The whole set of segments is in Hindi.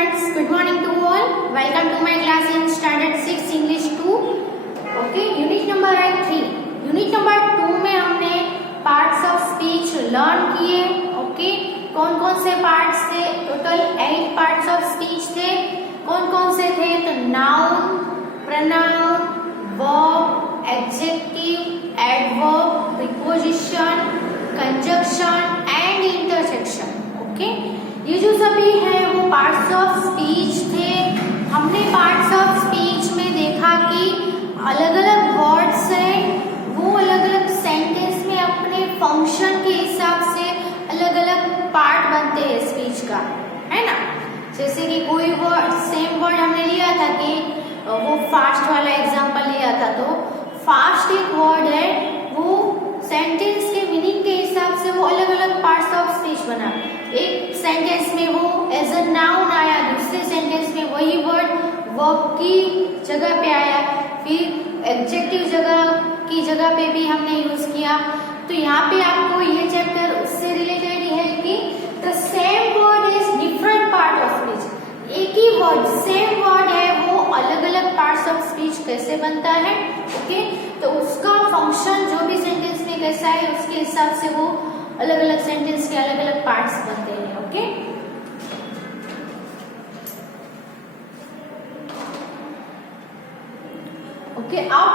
friends, good morning to all. Welcome to my class in standard 6 English 2. Okay, unit number 3. Unit number 2 में हमने parts of speech learn किए. Okay, कौन कौन से parts थे? Total 8 parts of speech थे. कौन कौन से थे? तो noun, pronoun, verb, adjective, adverb, preposition, conjunction and interjection. Okay, ये जो सभी है वो पार्ट्स ऑफ स्पीच थे. हमने पार्ट्स ऑफ स्पीच में देखा कि अलग अलग वर्ड्स हैं, वो अलग अलग सेंटेंस में अपने फंक्शन के हिसाब से अलग अलग पार्ट बनते हैं स्पीच का, है ना. जैसे कि कोई वर्ड, सेम वर्ड हमने लिया था कि वो फास्ट वाला एग्जांपल लिया था, तो फास्ट एक वर्ड है, वो सेंटेंस के मीनिंग के हिसाब से वो अलग अलग पार्ट्स ऑफ स्पीच बना. एक सेंटेंस में वो एज अ नाउन आया, दूसरे सेंटेंस में वही वर्ड वर्ब की जगह पे आया, फिर एडजेक्टिव की जगह पे भी हमने यूज किया. तो यहाँ पे आपको ये चैप्टर उससे रिलेटेड है कि the same word is different part of speech. एक ही वर्ड, सेम वर्ड है, वो अलग अलग पार्ट्स ऑफ स्पीच कैसे बनता है. ओके, तो उसका फंक्शन जो भी सेंटेंस में कैसा है उसके हिसाब से वो अलग अलग सेंटेंस के अलग अलग पार्ट्स बनते हैं. ओके, ओके, अब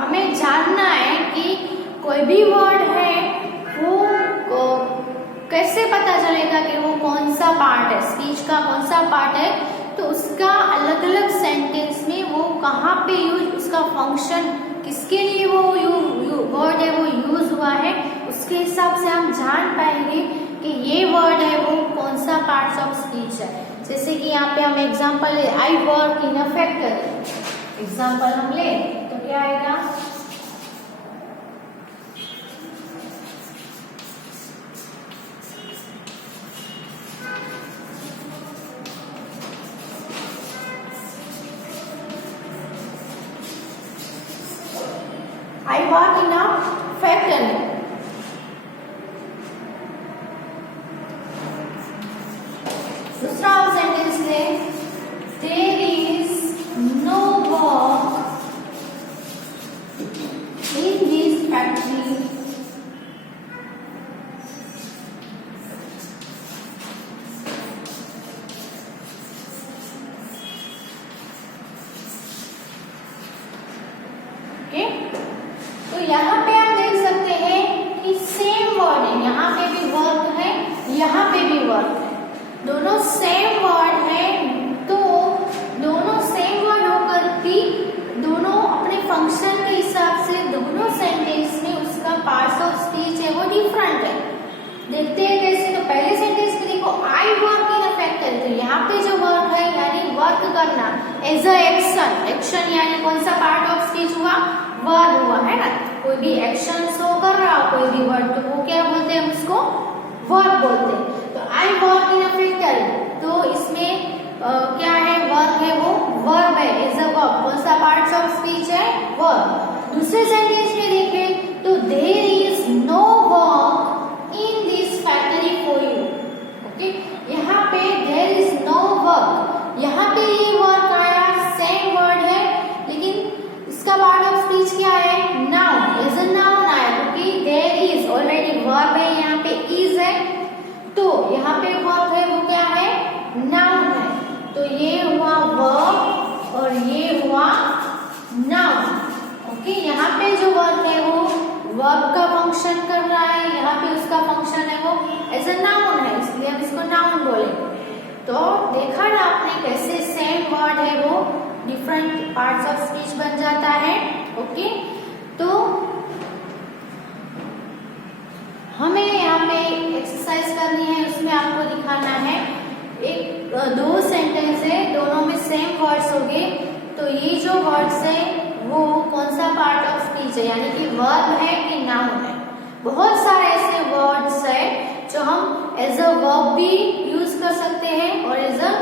हमें जानना है कि कोई भी वर्ड है वो कैसे पता चलेगा कि वो कौन सा पार्ट है, स्पीच का कौन सा पार्ट है. तो उसका अलग अलग सेंटेंस में वो कहाँ पे यूज, उसका फंक्शन किसके लिए वो वर्ड है वो यूज हुआ है, उसके हिसाब से हम जान पाएंगे कि ये वर्ड है वो कौन सा पार्ट्स ऑफ स्पीच है. जैसे कि यहाँ पे हम एग्जांपल ले, I work in a factory. Example हम ले तो क्या आएगा, I work in a factory. दूसरा सेंटेंस ले, there is no work in this factory. Okay? तो यहाँ पे आप देख सकते हैं कि सेम वर्ड है, यहाँ पे भी वर्क है, यहाँ पे भी वर्क है, दोनों सेम वर्ड है. तो दोनों सेम वर्ड होकर भी दोनों अपने फंक्शन के हिसाब से दोनों सेंटेंस में उसका पार्ट्स ऑफ स्पीच है वो डिफरेंट है. देखते हैं कैसे. तो पहले सेंटेंस में देखो, I work in a factory. तो यहाँ पे जो वर्क है यानी वर्क करना एज अ एक्शन. एक्शन यानी कौन सा पार्ट ऑफ स्पीच हुआ, वर्ब हुआ, है ना. कोई भी एक्शन शो कर रहा हो कोई भी वर्ड, तो वो क्या बोलते हैं, उसको वर्ब बोलते हैं. तो I work in a factory, तो इसमें क्या है, वर्क है, वो वर्ब है, एज अ वर्ब. कौन सा पार्ट्स ऑफ स्पीच है, वर्ब. दूसरे सेंटेंस में देखें तो there is no work in this factory for you. Okay, यहाँ पे देयर इज नो वर्क, यहाँ पे ये वर्क आया, सेम वर्ड है, लेकिन इसका पार्ट ऑफ स्पीच क्या है, नाउन. एज अ नाउन आया क्योंकि देयर इज ऑलरेडी वर्ब है, यहाँ पे इज है, तो यहाँ पे वर्ब है वो क्या है, नाउन है. तो ये हुआ वर्ब और ये हुआ नाउन. ओके, यहाँ पे जो वर्ब है वो वर्ब का फंक्शन कर रहा है, यहाँ पे उसका फंक्शन है वो एज अ नाउन है, इसलिए हम इसको नाउन बोलेंगे. तो देखा ना आपने कैसे सेम वर्ड है वो डिफरेंट पार्ट्स ऑफ स्पीच बन जाता है. ओके, तो हमें यहाँ पे एक्सरसाइज करनी है, उसमें आपको दिखाना है एक दो सेंटेंस है, दोनों में सेम वर्ड्स होंगे. तो ये जो वर्ड्स है वो कौन सा पार्ट ऑफ स्पीच है, यानी कि वर्ब है कि नाउन है. बहुत सारे ऐसे वर्ड्स है जो हम एज अ वर्ब भी यूज कर सकते हैं और एज अ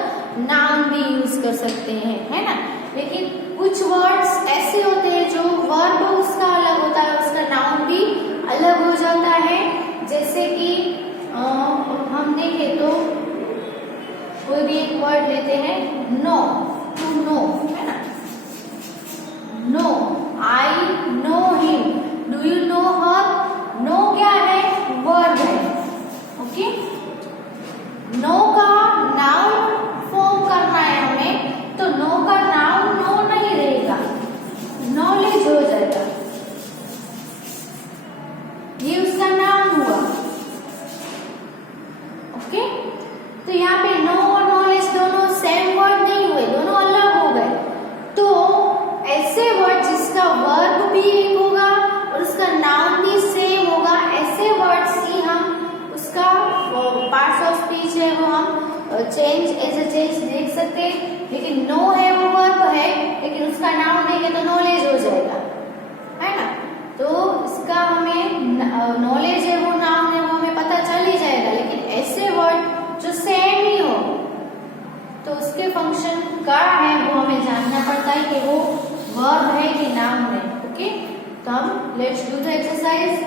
नाउन भी यूज कर सकते हैं, है ना. लेकिन कुछ वर्ड्स ऐसे होते हैं जो वर्ब उसका अलग होता है, उसका नाउन भी अलग हो जाता है. जैसे कि हम देखें तो वर्ड लेते हैं नो, टू नो, है ना। No, I know him, do you know her. Know क्या है, वर्ब है, ओके। नो का नाउन फॉर्म करना है हमें, तो नो का नाउन नो नहीं रहेगा, नॉलेज हो जाएगा, ये उसका नाम हुआ, ओके। तो यहाँ पे नो और नॉलेज दोनों सेम वर्ड नहीं हुए, दोनों अलग हो गए। तो ऐसे वर्ड जिसका वर्ब भी एक होगा और उसका नाउन भी सेम होगा, ऐसे वर्ड्स की हम उसका पार्ट्स ऑफ स्पीच है वो हम चेंज एज अ चेंज देख सकते हैं। लेकिन नो है वो वर्ब है, लेकिन उसका नाउन नहीं है तो नॉलेज हो जाएगा, है ना। तो इसका हमें नॉलेज है वो नाउन है वो हमें पता चल ही जाएगा। लेकिन ऐसे वर्ड जो सेम ही हो तो उसके फंक्शन क्या है वो हमें जानना पड़ता है कि वो वर्ब है कि नाउन है, ओके। तो हम लेट्स डू द एक्सरसाइज।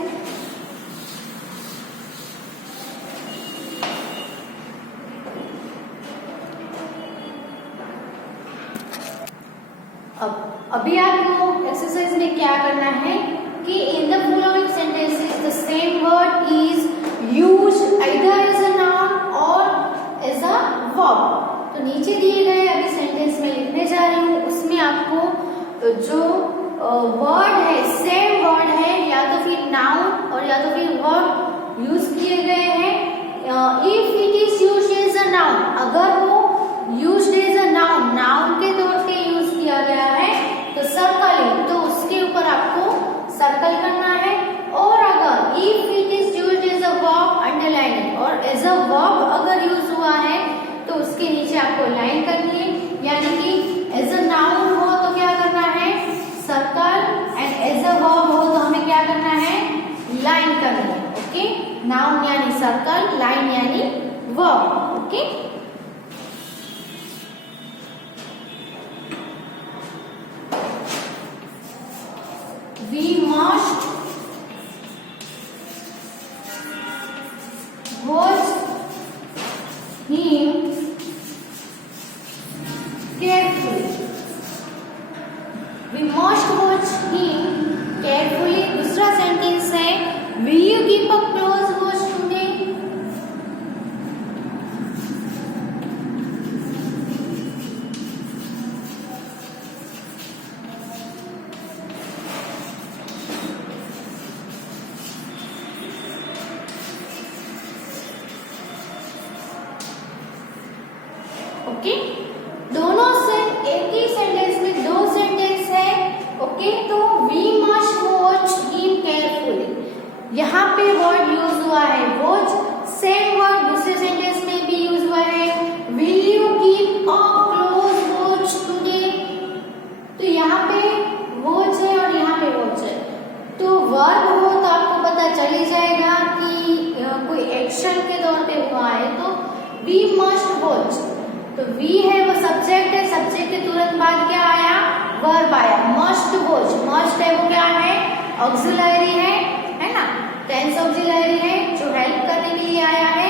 अभी आपको एक्सरसाइज में क्या करना है कि in the following sentences the same word is used either as a noun और एज अ वर्ब। तो नीचे दिए गए अभी सेंटेंस में लिखने जा रही हूँ, उसमें आपको जो वर्ड है सेम वर्ड है या तो फिर नाउन और या तो फिर वर्ब यूज किए गए हैं। If it is used as a noun, अगर वो used as a noun, noun के तौर पे यूज किया गया है तो सर्कल, तो उसके ऊपर आपको सर्कल करना है। और अगर if it is used as a verb, underline, और एज अ वर्ब अगर यूज हुआ है तो उसके नीचे आपको लाइन करनी है। यानी कि एज अ नाउन हो तो क्या करना है, circle, and as a verb हो तो हमें क्या करना है, लाइन करनी है, ओके। नाउन यानी सर्कल, लाइन यानी verb, okay. We must watch him carefully. We must watch him carefully. दूसरा सेंटेंस है Will you keep a close watch today? Okay, दोनों से एक ही सेंटेंस में दो सेंटेंस है, ओके। तो we must watch him carefully, यहाँ पे वर्ड यूज हुआ है वॉच, सेम वर्ड दूसरे सेंटेंस में भी यूज हुआ है will you keep a close watch today. तो यहाँ पे वॉच है और यहाँ पे वॉच है, तो वर्ब हो तो आपको पता चल ही जाएगा कि कोई एक्शन के तौर पे हुआ है। तो वी मस्ट वॉच, तो वी है वो सब्जेक्ट है, सब्जेक्ट के तुरंत बाद क्या आया, वर्ब आया। मस्ट वॉच, मस्ट है वो क्या है, ऑक्सिलरी है ना, टेंस ऑक्सिलरी है जो हेल्प करने के लिए आया है।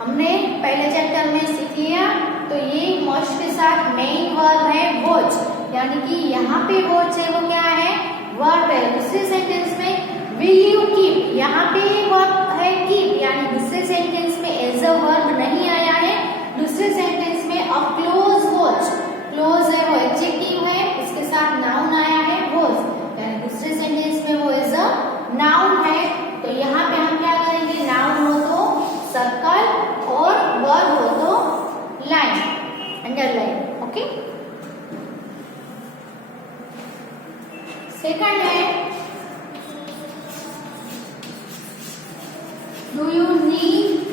हमने पहले चैप्टर में सीख लिया। तो ये मस्ट के साथ मेन वर्ब है वॉच, यानी कि यहाँ पे वॉच है वो क्या है, वर्ब है। दूसरे सेंटेंस में विल यू कीप, यहाँ पे वर्ब है कीप, यानी दूसरे सेंटेंस में एज अ वर्ब नहीं आया है। दूसरे सेंटेंस में अ क्लोज वॉच, क्लोज है वो एडजेक्टिव है, उसके साथ नाउन आया है वॉच, यानी दूसरे सेंटेंस में वो एज अ नाउन है। तो यहाँ पे हम क्या करेंगे, नाउन हो तो सर्कल और वर्ब हो तो लाइन, अंडरलाइन, ओके। सेकंड है do you need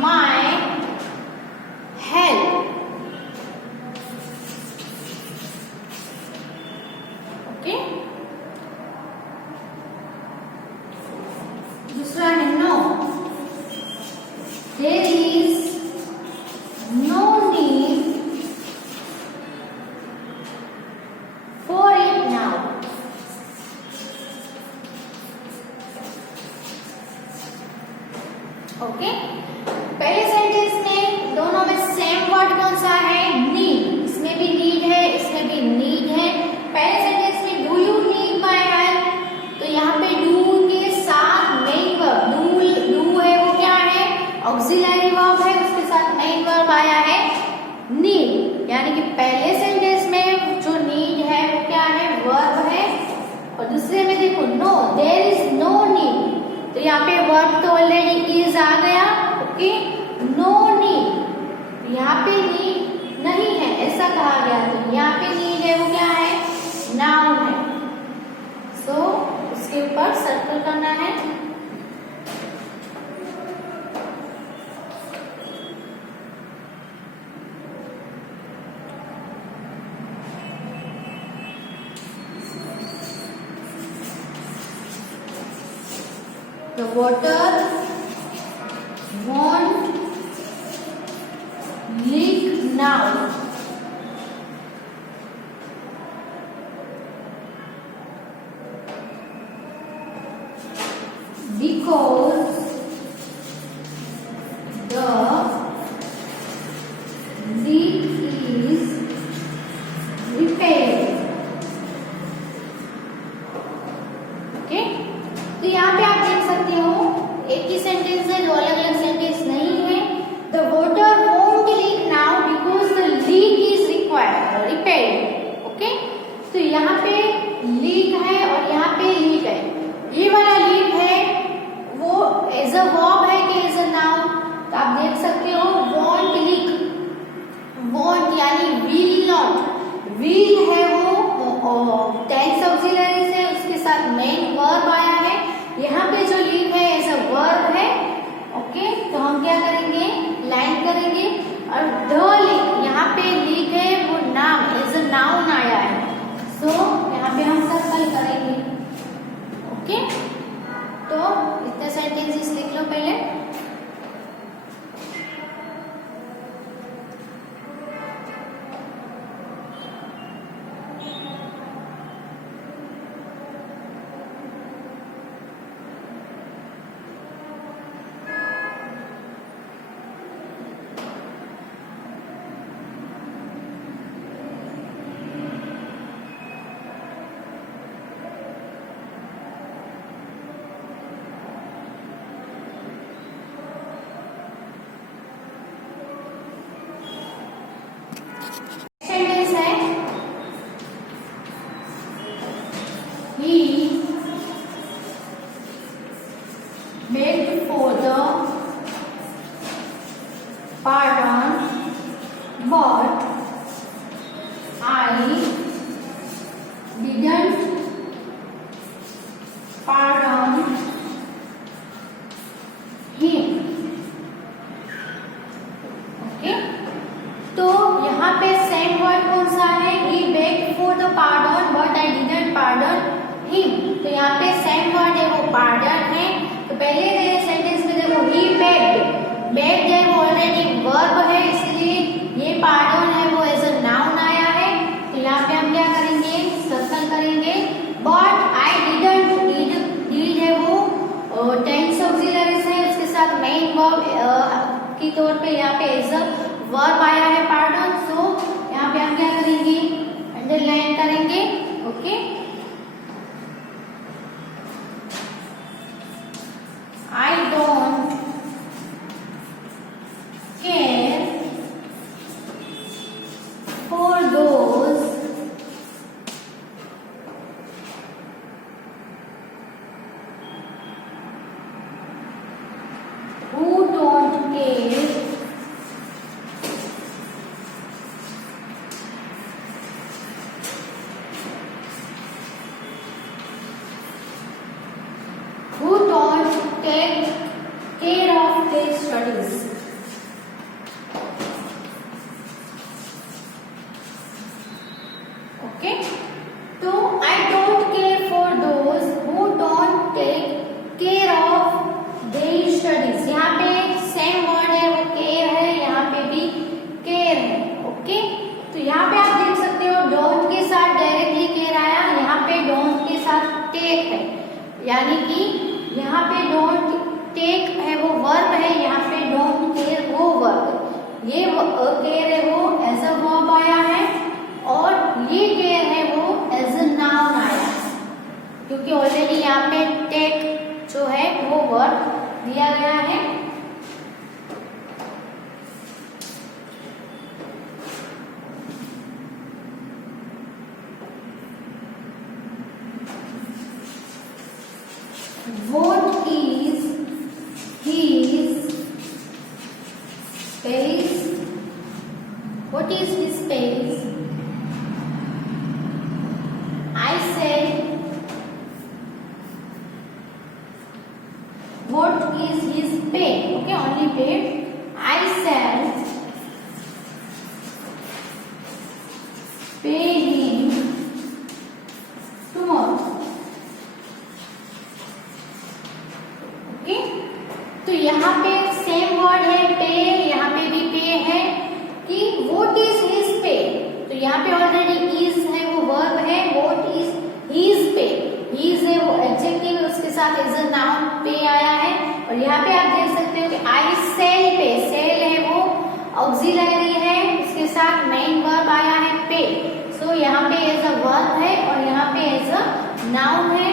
my help, okay। दूसरा है no, there is no need for it now। Okay, पहले सेंटेंस में दोनों में सेम वर्ड कौन सा है? नीड। इसमें भी नीड है, इसमें भी नीड है। पहले सेंटेंस में do you need my help, तो यहाँ पे डू के साथ मेन वर्ब डू है, वो क्या है? ऑक्सिलरी वर्ब है, उसके साथ मेन वर्ब आया है नीड। यानी कि पहले सेंटेंस में जो नीड है वो क्या है? वर्ब है। और दूसरे में देखो no, there is no need, तो यहाँ पे वर्ब तो ऑलरेडी इज आ गया। ओके, नो नीड, यहाँ पे नीड नहीं है ऐसा कहा गया, तो यहाँ पे नीड है वो क्या है? नाउन है। सो उसके ऊपर सर्कल करना है। The water won't leak now. Because the leak is repaired. Okay? तो यहाँ पे आप देख सकते हो एक ही सेंटेंस है, दो अलग अलग सेंटेंस नहीं है। The water won't leak now because the leak is repaired. Okay, तो यहाँ पे लीक है और यहाँ पे लीक है। ये वाला लीक है वो एज अ वर्ब है कि एज अ नाउन, तो आप देख सकते हो वोंट लीक, वोंट यानी विल नॉट, विल है वो टेंस ऑक्सिलरी से, उसके साथ मेन वर्ब आया है। यहाँ पे जो लीक है एज अ वर्ब है। ओके, तो हम क्या करेंगे? लाइन करेंगे। और द लीक, यहाँ पे लीक है वो नाम एज अ नाउन आया है, सो यहाँ पे हम सर्कल करेंगे। ओके, तो इतने सेंटेंसेस लिख लो पहले। सेंटेंस है he begged for the pardon but I didn't pardon him. Okay, तो यहाँ पे सेम वर्ड कौन सा है? he begged for the pardon but I didn't pardon him, तो यहाँ पे सेम वर्ड है वो pardon है। तो पहले सेंटेंस में देखो he begged है वो ऑलरेडी वर्ब है, इसलिए ये pardon है वो एज अ नाउन आया है। तो यहाँ पे हम क्या करेंगे? सर्कल करेंगे। but I didn't, did है वो टेंस ऑक्सिलरी से, उसके साथ मेन वर्ब की तौर पे यहाँ पे एज अ वर्ब आया है पार्डन, सो यहाँ पे हम क्या करेंगे? अंडरलाइन करेंगे। Okay, I don't care for those who don't care take care of their studies. Okay, तो I don't care for those who don't take care of their studies. यहाँ पे सेम वर्ड है वो care है, यहाँ पे भी care है। ओके, तो यहाँ पे आप देख सकते हो don't के साथ डायरेक्टली care आया, यहाँ पे don't के साथ take है, यानी कि यहाँ पे don't take है वो वर्ब है यहाँ पे डोंट केयर वो वर्ब, ये केयर है वो एज अ वर्ब आया है और ये केयर है वो एज अ नाउन आया है, क्योंकि ऑलरेडी यहाँ पे टेक जो है वो वर्ब दिया गया है। What is his space? What is his space? I said, what is his pay? Okay, only pay. I said, pay him tomorrow. Okay, तो यहाँ पे सेम वर्ड है पे, यहाँ पे भी पे है कि व्हाट इज हिज पे, तो यहाँ पे ऑलरेडी इज है वो वर्ब है, what is his pay, his है वो एडजेक्टिव है, उसके साथ इज अ नाउन पे आया है। और यहाँ पे आप देख सकते हो कि आई सेल पे, सेल है वो ऑक्सिलरी है, उसके साथ मेन वर्ब आया है पे, सो यहाँ पे एज अ वर्ब है और यहाँ पे एज अ नाउन है।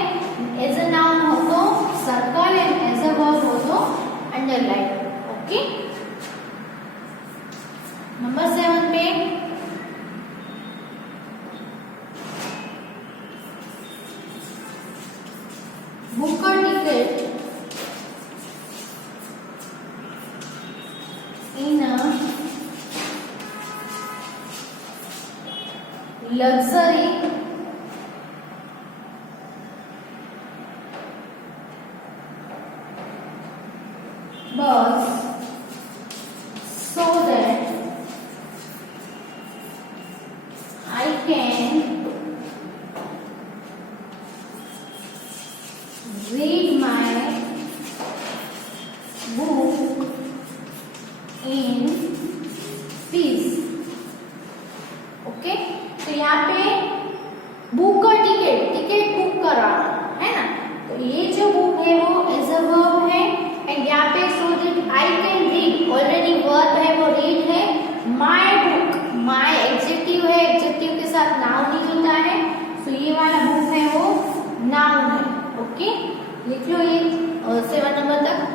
एज अ नाउन हो तो circle and as a verb हो तो अंडरलाइन। ओके, नंबर 7 पे book a ticket in a luxury bus so that I can read my book in peace. Okay, तो यहाँ पे बुक का टिकट बुक कराना है ना, तो ये जो बुक है वो एज अ वर्ब है एंड यहाँ पे so that I can read, already verb है वो रीड है, माय बुक, माय एडजेक्टिव है, एडजेक्टिव के साथ नाउन ही होता है, सो ये वाला बुक है वो नाउन है। ओके, लिख लो ये 7 नंबर तक।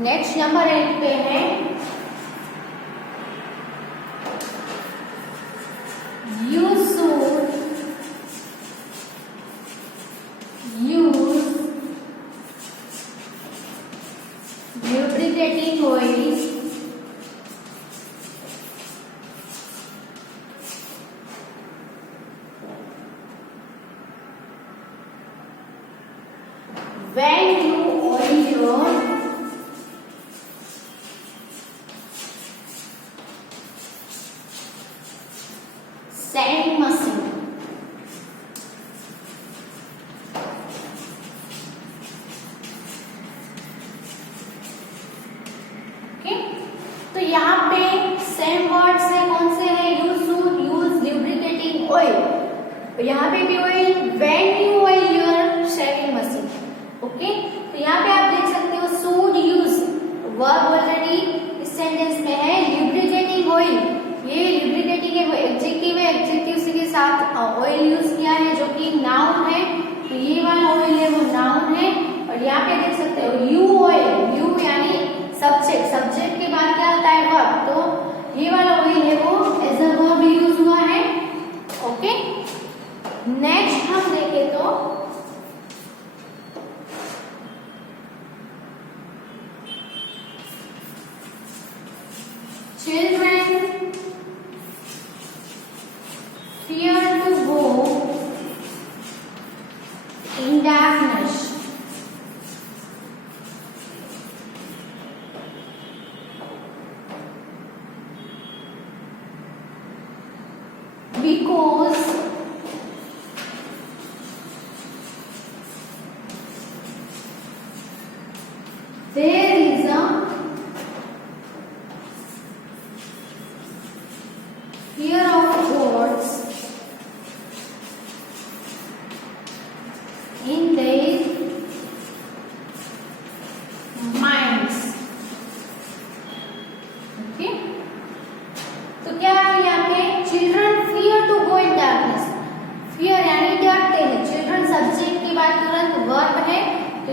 नेक्स्ट नंबर 8 पे है you should use lubricating oil when you oil your sand machine। Okay, तो यहाँ पे सेम वर्ड्स है, कौन से है, you should use lubricating oil, तो यहाँ पे भी oil, when you oil your shaving machine. Okay, तो यहाँ पे आप देख सकते हो शुड यूज, वर्ब ऑलरेडी इस सेंटेंस में है, ल्यूब्रिकेटिंग ऑयल, ये ल्यूब्रिकेटिंग है वो एडजेक्टिव है, एडजेक्टिव के साथ ऑयल यूज किया है जो कि नाउन है, तो ये वाला ऑयल है वो नाउन है। और यहाँ पे देख सकते हो यू ऑयल, यू यानी सब्जेक्ट, सब्जेक्ट के बाद क्या आता है वर्ब, तो ये वाला ऑयल है वो एज अ वर्ब यूज हुआ है। ओके, नेक्स्ट हम देखें तो children fear to go in darkness because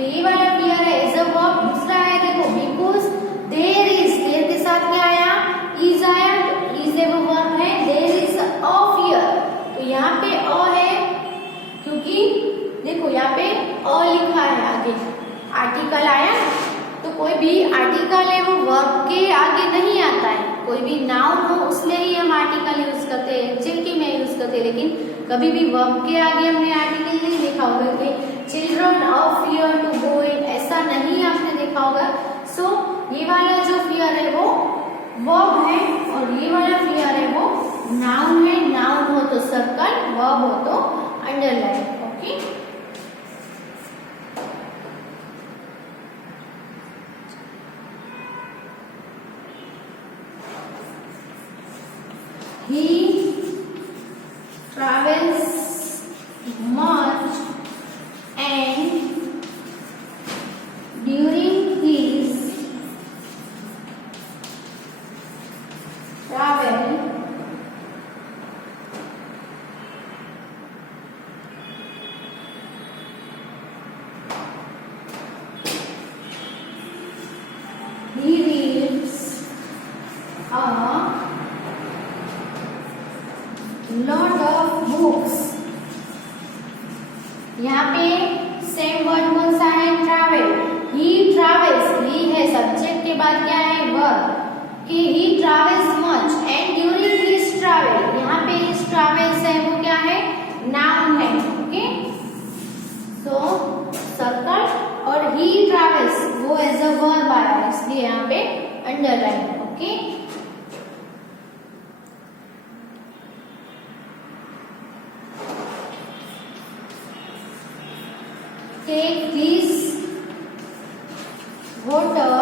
ये वाला fear है एज अ वर्ब। दूसरा है देखो because there is, there के साथ क्या आया, is आया, तो is एक वर्ब है, there is a fear, तो यहाँ पे अ है क्योंकि देखो यहाँ पे अ लिखा है आगे, आर्टिकल आया, तो कोई भी आर्टिकल है वो वर्ब के आगे नहीं आता है। कोई भी नाउन हो उसमें ही हम आर्टिकल यूज करते हैं, एडजेक्टिव में यूज करते हैं, लेकिन कभी भी वर्ब के आगे हमने आर्टिकल नहीं देखा होगा कि children of fear to go in, ऐसा नहीं आपने देखा होगा। सो ये वाला जो फियर है वो वर्ब है और ये वाला फियर है वो नाउन है। नाउन हो तो सर्कल, वर्ब हो तो underline. Okay, he travels much and during his travel he reads a lot of books। यहाँ पे सेम वर्ड कौन सा है, ट्रैवल। ही ट्रैवल्स, ही है सब्जेक्ट के बाद क्या है, वर्ब, कि ही travels much and during his travel, यहाँ पे हिज ट्रैवल्स है वो क्या है, नाउन है। ओके, सो सर्कल और ही ट्रैवल्स वो एज अ वर्ब आया है, इसलिए यहाँ पे underline. Okay, take this water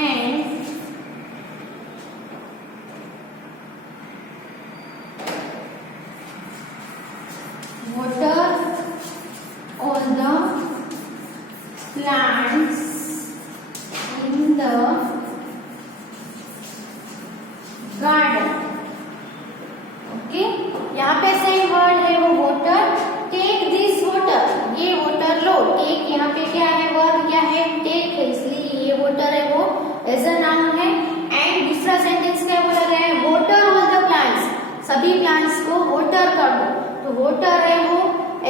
and water on the plants in the garden। Okay, यहाँ पे सही वर्ड है वो वाटर। टेक दिस वाटर, ये वाटर लो। टेक यहाँ पे क्या है, वर्ब क्या है, टेक है, इसलिए ये वाटर है वो एज अ नाउन है। एंड दूसरा सेंटेंस क्या बोला गया है, वाटर ऑल द प्लांट्स, सभी प्लांट्स को वाटर कर दो। तो वाटर है वो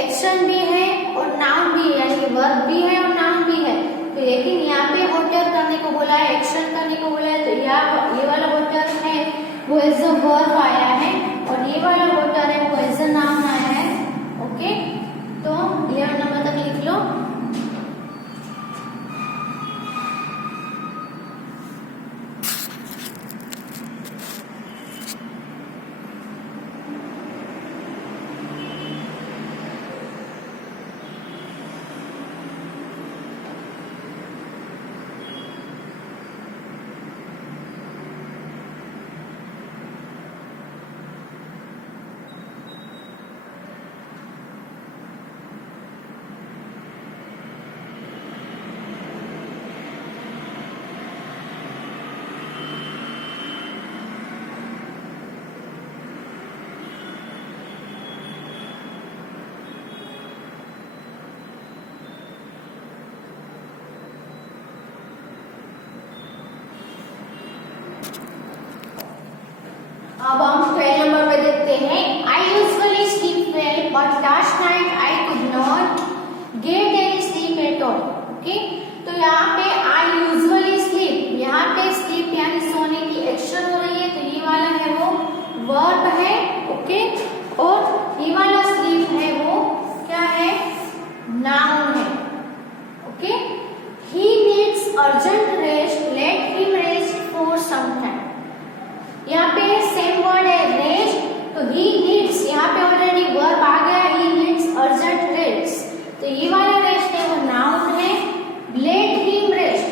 एक्शन भी है और नाउन भी है, यानी कि वर्ब भी है और नाउन भी है। तो लेकिन यहाँ पे वाटर करने को बोला है, एक्शन करने को बोला है, तो ये वाला वाटर है वो एज अ वर्ब आया है और ये वाला वाटर है वो एज अ नाउन आया है। ओके, तो 11 नंबर तक लिख लो। अब हम 12 नंबर पे देखते हैं। I usually sleep well, but last night I could not get any sleep at all। Okay, तो यहाँ पे I usually sleep, यहाँ पे sleep यानी सोने की एक्शन हो रही है, तो ये वाला है वो वर्ब है। ओके, और ये वाला sleep है वो क्या है, नाउन है। Okay, he needs urgent rest, let him rest for some time। यहाँ पे सेम वर्ड है रेस्ट, तो ही नीड्स, यहाँ पे ऑलरेडी वर्ब आ गया, ही नीड्स अर्जेंट रेस्ट, तो ये वाला रेस्ट है वो नाउन है। लेट हिम रेस्ट,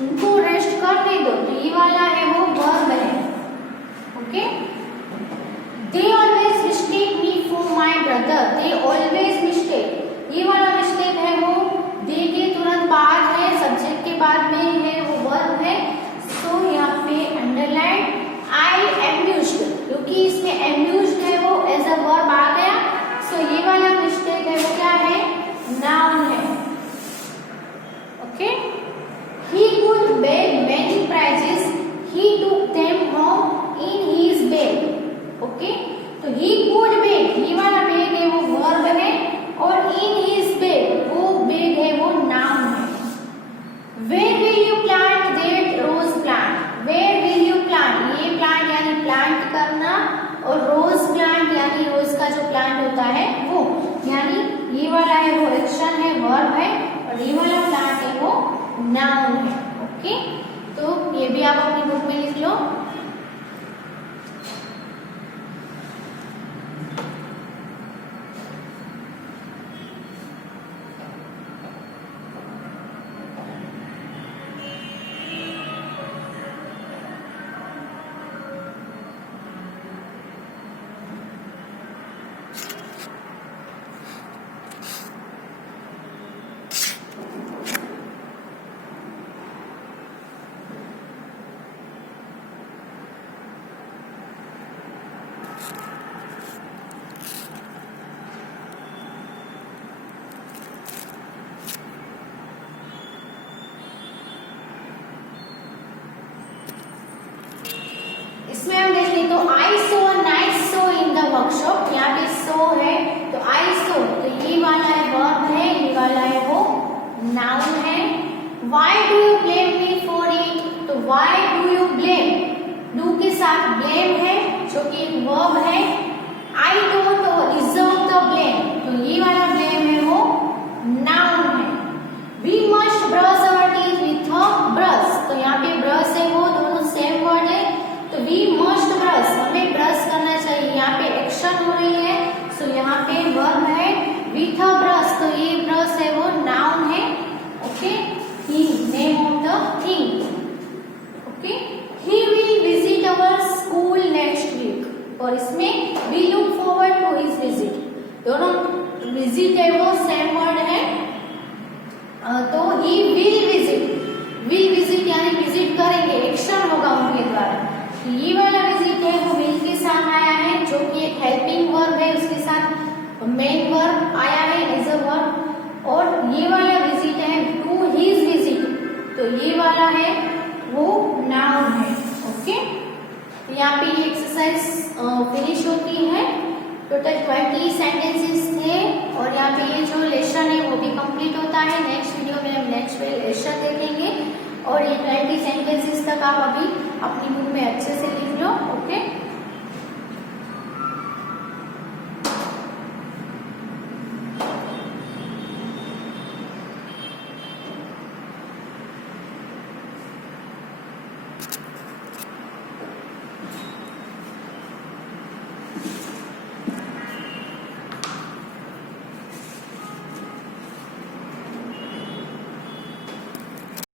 उनको रेस्ट करने दो, तो ये वाला है वो वर्ब है। Okay, they always mistake me for my brother, they always mistake, ये वाला मिस्टेक है वो दे के तुरंत बाद है, सब्जेक्ट के बाद में है वो वर्ब है। सो यहाँ पे अंडरलाइन I amused, क्योंकि इसमें amused है वो एज अ वर्ब आ गया। सो ये वाला मिस्टेक है वो क्या है, नाउन है। साथ ब्लेम है जो कि एक वर्ब है। I don't deserve the blame, तो ये वाला ब्लेम है वो नाउन है। We must brush our teeth with a brush, तो यहाँ पे ब्रश है वो दोनों सेम वर्ड है, तो वी मस्ट ब्रश, हमें ब्रश करना चाहिए। यहाँ पे एक्शन हो रही है, सो यहाँ पे वर्ब है विथ अ ब्रश, तो ये ब्रश है वो नाउन है। Okay, he name of the thing. Okay, he will visit our school next week, और इसमें we look forward to his visit, दोनों विजिट है वो सेम वर्ड है। तो ही विल विजिट यानी विजिट करेंगे, एक्शन होगा उनके द्वारा। ये वाला विजिट है वो विल के साथ आया है जो कि एक हेल्पिंग वर्ब है, उसके साथ मेन वर्ब आया है एज अ वर्ब। और ये वाला विजिट है टू हिज विजिट, तो ये वाला है वो नाउन है। ओके, तो यहाँ पे ये एक्सरसाइज फिनिश होती है। टोटल 20 सेंटेंसेस थे, और यहाँ पे ये जो लेसन है वो भी कंप्लीट होता है। नेक्स्ट वीडियो में हम नेक्स्ट लेसन देखेंगे, और ये 20 सेंटेंसेस तक आप अभी अपनी